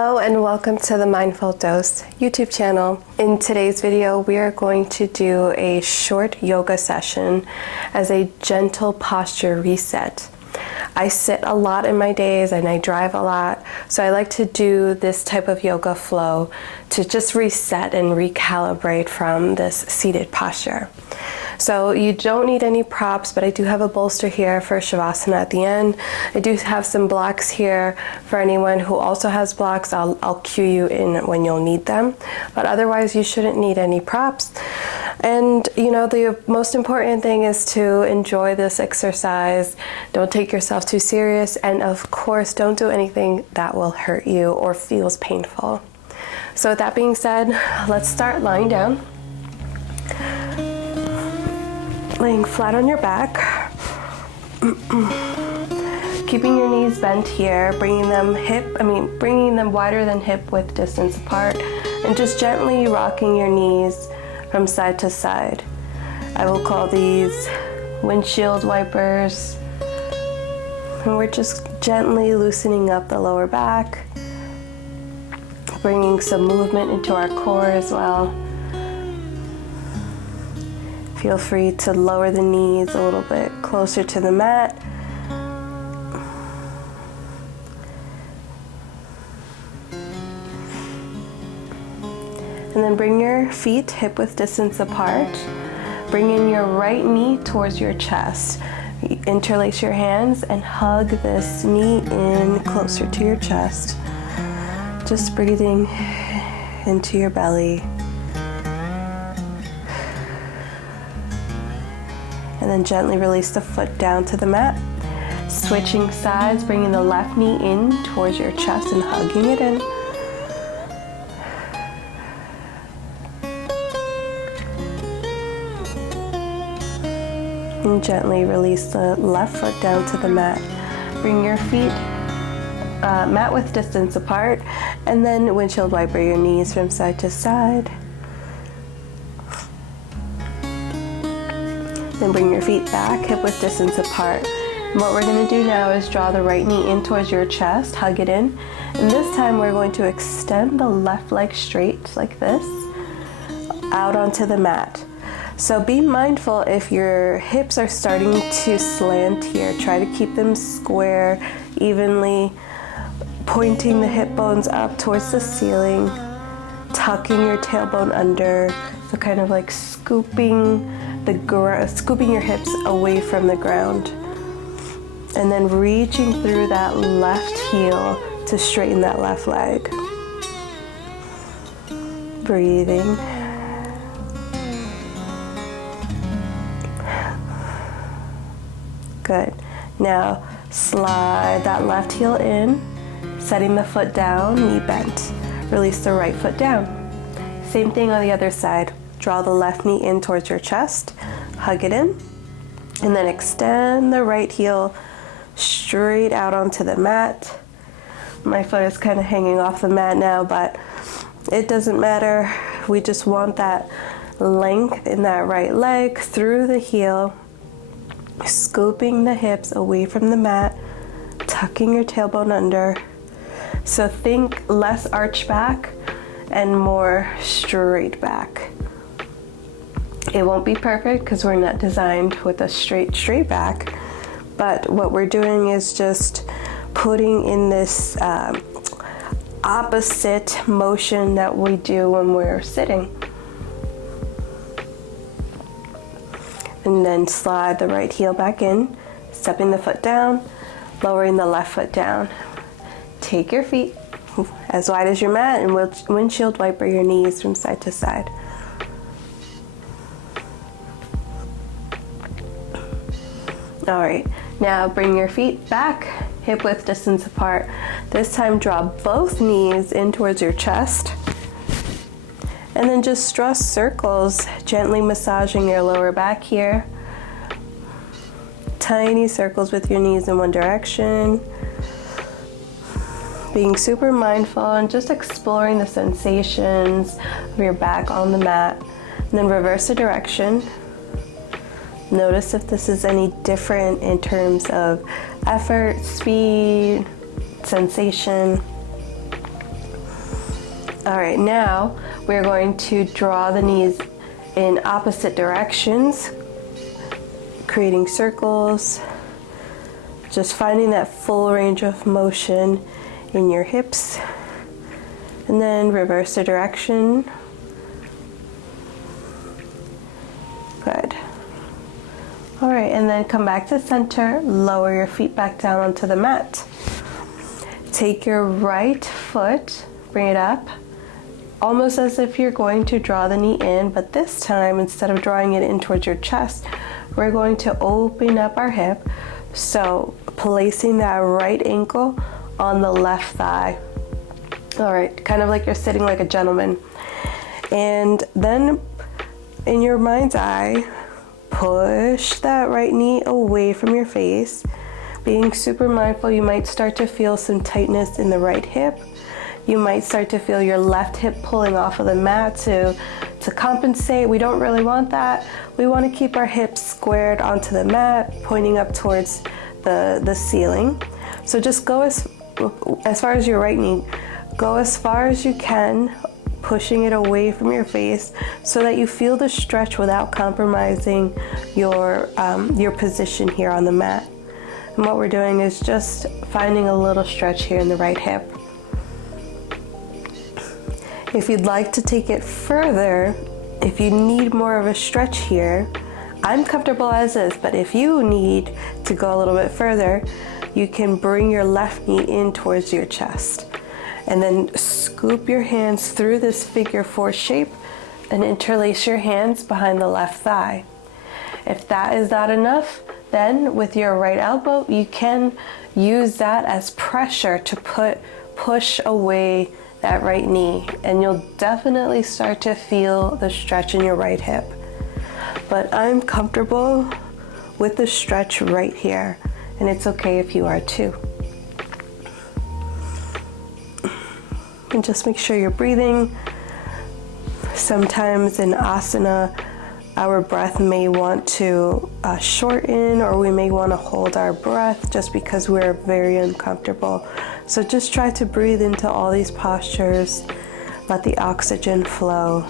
Hello and welcome to the Mindful Dose YouTube channel. In today's video, we are going to do a short yoga session as a gentle posture reset. I sit a lot in my days and I drive a lot, so I like to do this type of yoga flow to just reset and recalibrate from this seated posture. So you don't need any props, but I do have a bolster here for Shavasana at the end. I do have some blocks here for anyone who also has blocks. I'll cue you in when you'll need them, but otherwise you shouldn't need any props. And you know, the most important thing is to enjoy this exercise. Don't take yourself too serious, and of course don't do anything that will hurt you or feels painful. So with that being said, let's start lying down. Laying flat on your back, keeping your knees bent here, bringing them wider than hip width distance apart, and just gently rocking your knees from side to side. I will call these windshield wipers, and we're just gently loosening up the lower back, bringing some movement into our core as well. Feel free to lower the knees a little bit closer to the mat. And then bring your feet hip width distance apart. Bring in your right knee towards your chest. Interlace your hands and hug this knee in closer to your chest. Just breathing into your belly. And then gently release the foot down to the mat. Switching sides, bringing the left knee in towards your chest and hugging it in. And gently release the left foot down to the mat. Bring your feet mat width distance apart, and then windshield wiper your knees from side to side. Then bring your feet back, hip width distance apart. And what we're going to do now is draw the right knee in towards your chest, hug it in. And this time we're going to extend the left leg straight like this, out onto the mat. So be mindful if your hips are starting to slant here. Try to keep them square, evenly, pointing the hip bones up towards the ceiling, tucking your tailbone under, so kind of like scooping your hips away from the ground, and then reaching through that left heel to straighten that left leg. Breathing. Good. Now slide that left heel in, setting the foot down, knee bent. Release the right foot down. Same thing on the other side. Draw the left knee in towards your chest, hug it in, and then extend the right heel straight out onto the mat. My foot is kind of hanging off the mat now, but it doesn't matter. We just want that length in that right leg through the heel, scooping the hips away from the mat, tucking your tailbone under. So think less arch back and more straight back. It won't be perfect because we're not designed with a straight back, but what we're doing is just putting in this opposite motion that we do when we're sitting. And then slide the right heel back in, stepping the foot down, lowering the left foot down. Take your feet as wide as your mat and windshield wiper your knees from side to side. All right, now bring your feet back, hip width distance apart. This time draw both knees in towards your chest. And then just draw circles, gently massaging your lower back here. Tiny circles with your knees in one direction. Being super mindful and just exploring the sensations of your back on the mat. And then reverse the direction. Notice if this is any different in terms of effort, speed, sensation. All right, now we're going to draw the knees in opposite directions, creating circles, just finding that full range of motion in your hips, and then reverse the direction. Good. All right, and then come back to center, lower your feet back down onto the mat. Take your right foot, bring it up, almost as if you're going to draw the knee in, but this time, instead of drawing it in towards your chest, we're going to open up our hip. So placing that right ankle on the left thigh. All right, kind of like you're sitting like a gentleman. And then in your mind's eye, push that right knee away from your face. Being super mindful, you might start to feel some tightness in the right hip. You might start to feel your left hip pulling off of the mat to compensate. We don't really want that. We want to keep our hips squared onto the mat, pointing up towards the ceiling. So just go as far as your right knee, go as far as you can, pushing it away from your face so that you feel the stretch without compromising your position here on the mat. And what we're doing is just finding a little stretch here in the right hip. If you'd like to take it further, if you need more of a stretch here, I'm comfortable as is, but if you need to go a little bit further, you can bring your left knee in towards your chest and then scoop your hands through this figure four shape and interlace your hands behind the left thigh. If that is not enough, then with your right elbow, you can use that as pressure to push away that right knee, and you'll definitely start to feel the stretch in your right hip. But I'm comfortable with the stretch right here, and it's okay if you are too. And just make sure you're breathing. Sometimes in asana, our breath may want to shorten, or we may want to hold our breath just because we're very uncomfortable. So just try to breathe into all these postures, let the oxygen flow.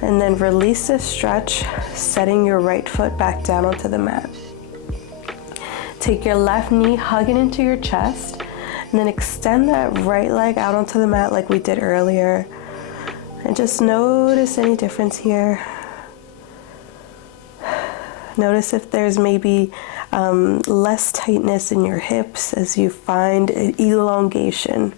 And then release the stretch, setting your right foot back down onto the mat. Take your left knee, hug it into your chest, and then extend that right leg out onto the mat like we did earlier. And just notice any difference here. Notice if there's maybe less tightness in your hips as you find an elongation.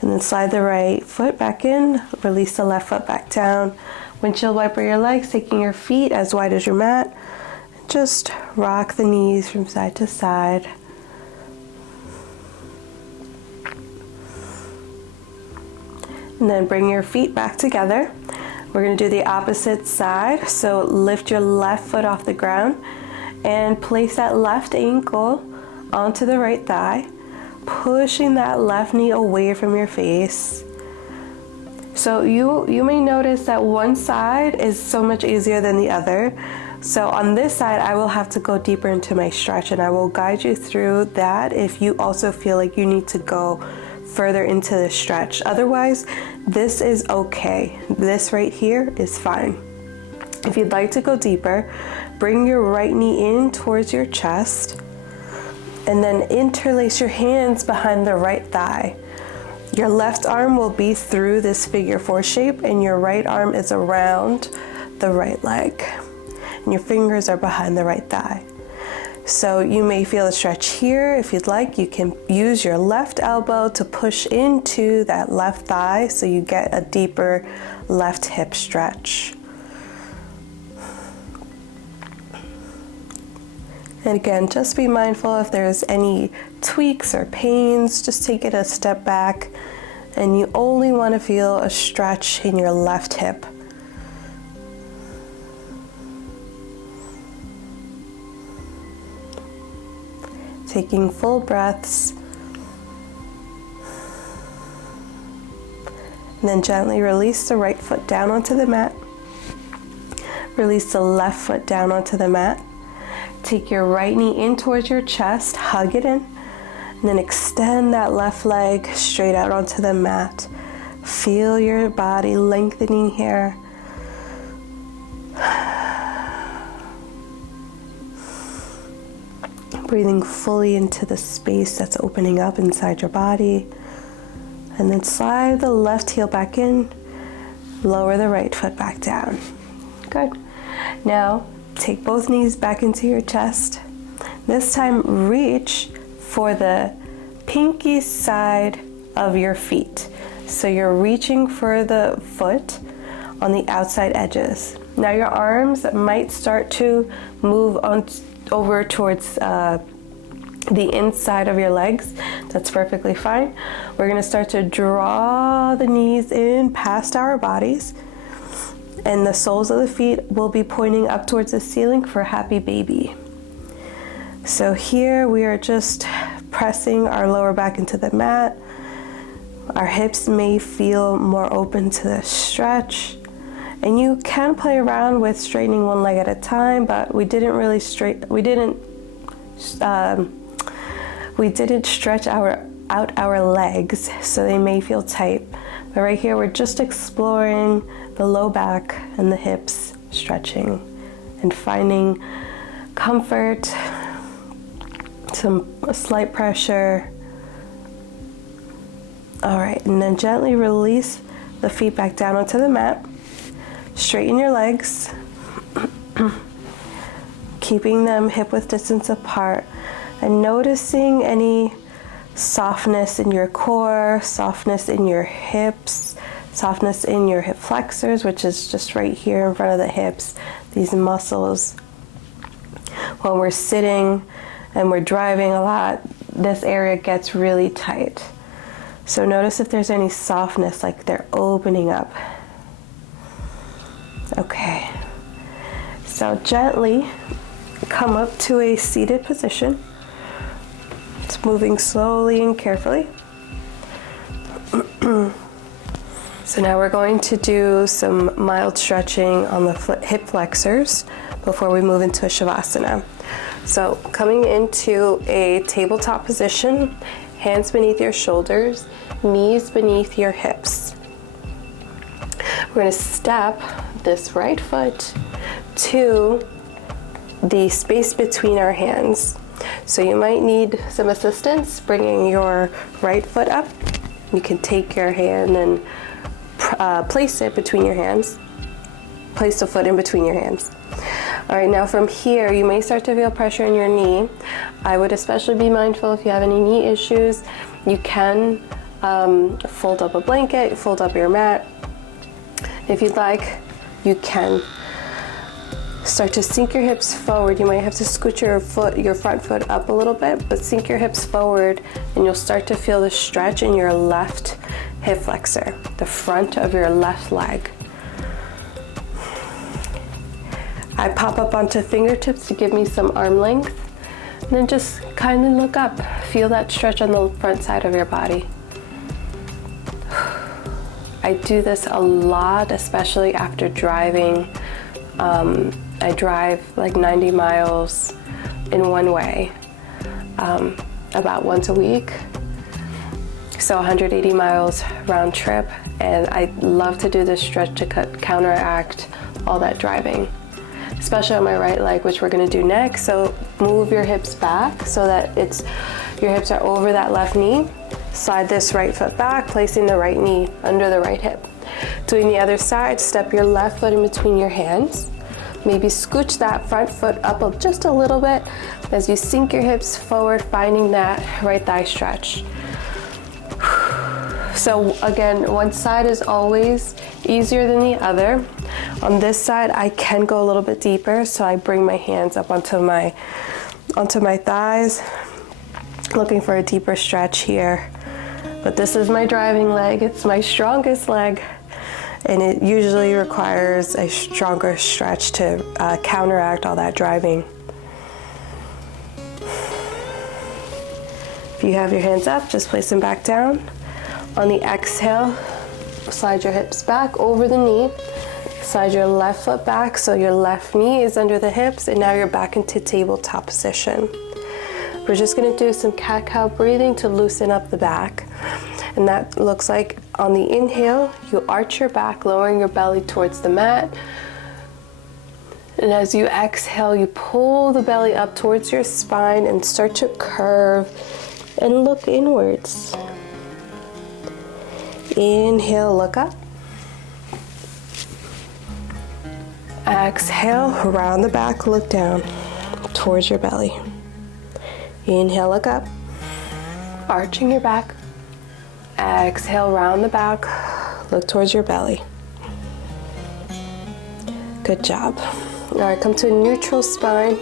And then slide the right foot back in, release the left foot back down. Windshield wiper your legs, taking your feet as wide as your mat. Just rock the knees from side to side. And then bring your feet back together. We're going to do the opposite side. So lift your left foot off the ground and place that left ankle onto the right thigh, pushing that left knee away from your face. So you may notice that one side is so much easier than the other. So on this side, I will have to go deeper into my stretch, and I will guide you through that if you also feel like you need to go further into the stretch. Otherwise, this is okay. This right here is fine. If you'd like to go deeper, bring your right knee in towards your chest and then interlace your hands behind the right thigh. Your left arm will be through this figure four shape and your right arm is around the right leg. And your fingers are behind the right thigh. So you may feel a stretch here. If you'd like, you can use your left elbow to push into that left thigh so you get a deeper left hip stretch. And again, just be mindful if there's any tweaks or pains, just take it a step back, and you only want to feel a stretch in your left hip. Taking full breaths. And then gently release the right foot down onto the mat. Release the left foot down onto the mat. Take your right knee in towards your chest, hug it in, And then extend that left leg straight out onto the mat. Feel your body lengthening here. Breathing fully into the space that's opening up inside your body. And then slide the left heel back in. Lower the right foot back down. Good. Now, take both knees back into your chest. This time, reach for the pinky side of your feet. So you're reaching for the foot on the outside edges. Now your arms might start to move on over towards the inside of your legs. That's perfectly fine. We're going to start to draw the knees in past our bodies, and the soles of the feet will be pointing up towards the ceiling for happy baby. So here we are just pressing our lower back into the mat. Our hips may feel more open to the stretch, and you can play around with straightening one leg at a time, but we didn't stretch out our legs, so they may feel tight. But right here, we're just exploring the low back and the hips stretching and finding comfort, some slight pressure. All right, and then gently release the feet back down onto the mat. Straighten your legs, keeping them hip width distance apart, and noticing any softness in your core, softness in your hips, softness in your hip flexors, which is just right here in front of the hips, these muscles. When we're sitting and we're driving a lot, this area gets really tight. So notice if there's any softness, like they're opening up. Okay, so gently come up to a seated position. It's moving slowly and carefully. So now we're going to do some mild stretching on the hip flexors before we move into a Shavasana. So coming into a tabletop position, hands beneath your shoulders, knees beneath your hips. We're going to step this right foot to the space between our hands. So you might need some assistance bringing your right foot up. You can take your hand and place it between your hands. Place the foot in between your hands. All right, now from here, you may start to feel pressure in your knee. I would especially be mindful if you have any knee issues. You can fold up a blanket, fold up your mat. If you'd like, you can start to sink your hips forward. You might have to scoot your front foot up a little bit, but sink your hips forward and you'll start to feel the stretch in your left hip flexor, the front of your left leg. I pop up onto fingertips to give me some arm length, and then just kindly look up. Feel that stretch on the front side of your body. I do this a lot, especially after driving. I drive like 90 miles in one way, about once a week. So 180 miles round trip, and I love to do this stretch to counteract all that driving, especially on my right leg, which we're gonna do next. So move your hips back so that your hips are over that left knee. Slide this right foot back, placing the right knee under the right hip. Doing the other side, step your left foot in between your hands. Maybe scooch that front foot up just a little bit as you sink your hips forward, finding that right thigh stretch. So again, one side is always easier than the other. On this side, I can go a little bit deeper, so I bring my hands up onto my thighs, looking for a deeper stretch here. But this is my driving leg. It's my strongest leg, and it usually requires a stronger stretch to counteract all that driving. If you have your hands up, just place them back down. On the exhale, slide your hips back over the knee. Slide your left foot back so your left knee is under the hips, and now you're back into tabletop position. We're just going to do some cat-cow breathing to loosen up the back. And that looks like on the inhale, you arch your back, lowering your belly towards the mat. And as you exhale, you pull the belly up towards your spine and start to curve and look inwards. Inhale, look up. Exhale, round the back, look down towards your belly. Inhale, look up, arching your back. Exhale, round the back, look towards your belly. Good job. All right, come to a neutral spine.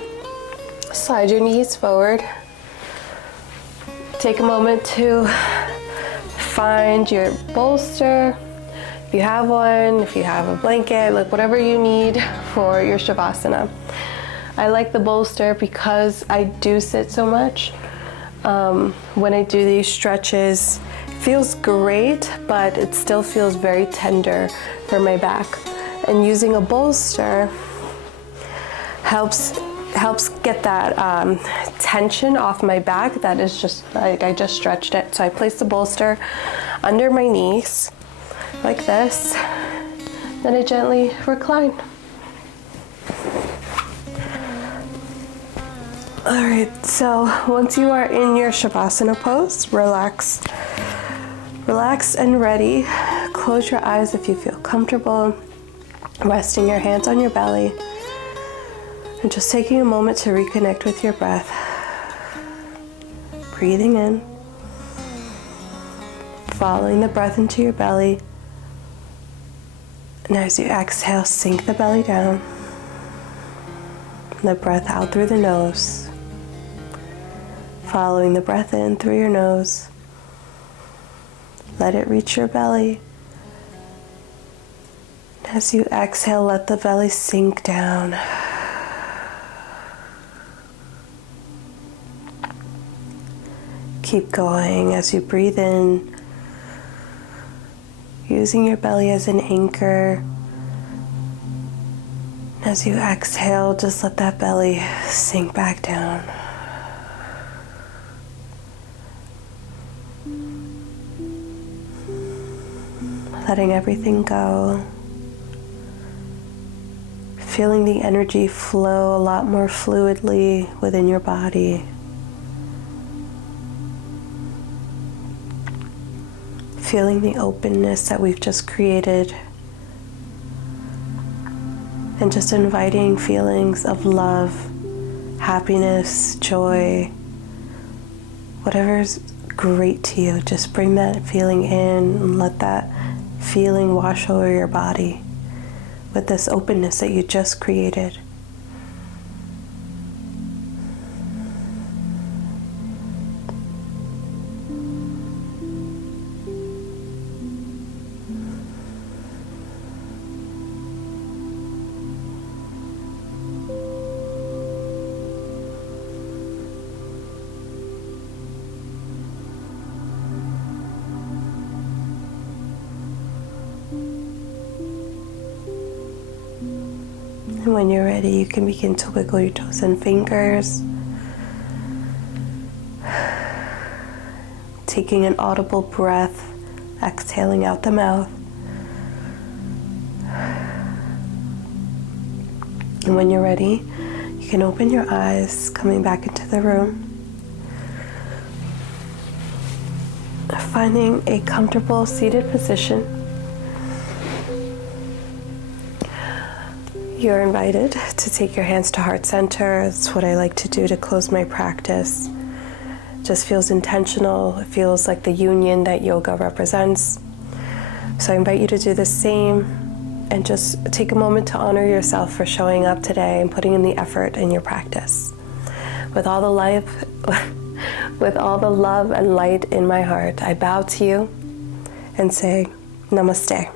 Slide your knees forward. Take a moment to find your bolster. If you have one, if you have a blanket, like whatever you need for your Shavasana. I like the bolster because I do sit so much. When I do these stretches, it feels great, but it still feels very tender for my back. And using a bolster helps get that tension off my back that is just like I just stretched it. So I place the bolster under my knees like this, then I gently recline. All right, so once you are in your Shavasana pose, relax and ready. Close your eyes if you feel comfortable, resting your hands on your belly, and just taking a moment to reconnect with your breath. Breathing in, following the breath into your belly, and as you exhale, sink the belly down. The breath out through the nose, following the breath in through your nose. Let it reach your belly. As you exhale, let the belly sink down. Keep going as you breathe in, using your belly as an anchor. As you exhale, just let that belly sink back down. Letting everything go. Feeling the energy flow a lot more fluidly within your body. Feeling the openness that we've just created. And just inviting feelings of love, happiness, joy, whatever's great to you. Just bring that feeling in and let that feeling wash over your body with this openness that you just created. And when you're ready, you can begin to wiggle your toes and fingers. Taking an audible breath, exhaling out the mouth. And when you're ready, you can open your eyes, coming back into the room. Finding a comfortable seated position. You're invited to take your hands to heart center. That's what I like to do to close my practice. It just feels intentional. It feels like the union that yoga represents. So I invite you to do the same and just take a moment to honor yourself for showing up today and putting in the effort in your practice. With all the life, with all the love and light in my heart, I bow to you and say, Namaste.